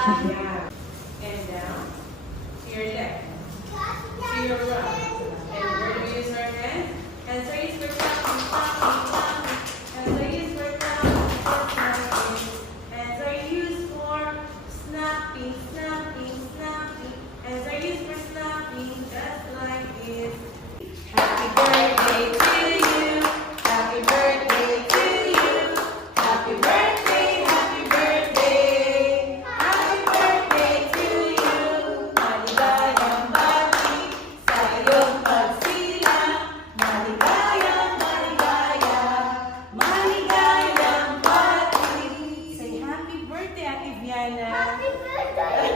Yeah. And down to your left, to your right. And where do we use our hands? Hands are used for clapping, clapping, clapping. Hands are used for clapping, for clapping. Hands are used for snapping, snapping, snapping. Hands are used for snapping, just like this. Happy birthday to you. Happy birthday to you. Happy birthday, happy birthday. Happy birthday to you. Maligayang bati sa iyong pagsilang. Maligayang, maligayang, maligayang bati. Say happy birthday, Ate Viana. Happy birthday!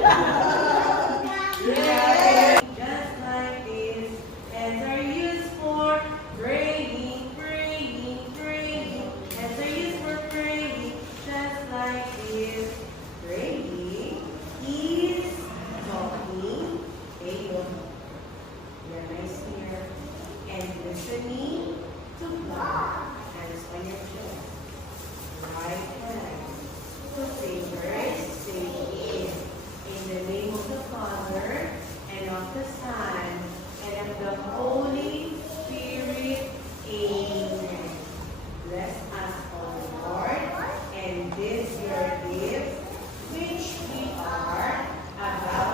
Yeah. Just like this. Hands are used for praying, praying, praying. Hands are used for praying, just like this. Praying is talking. Ayun. You're nice here. And listening to God. Hands on your chest. Right hand. Say first, say in the name of the Father, and of the Son, and of the Holy Spirit. Amen. Bless us, O Lord, and this your gift, which we are about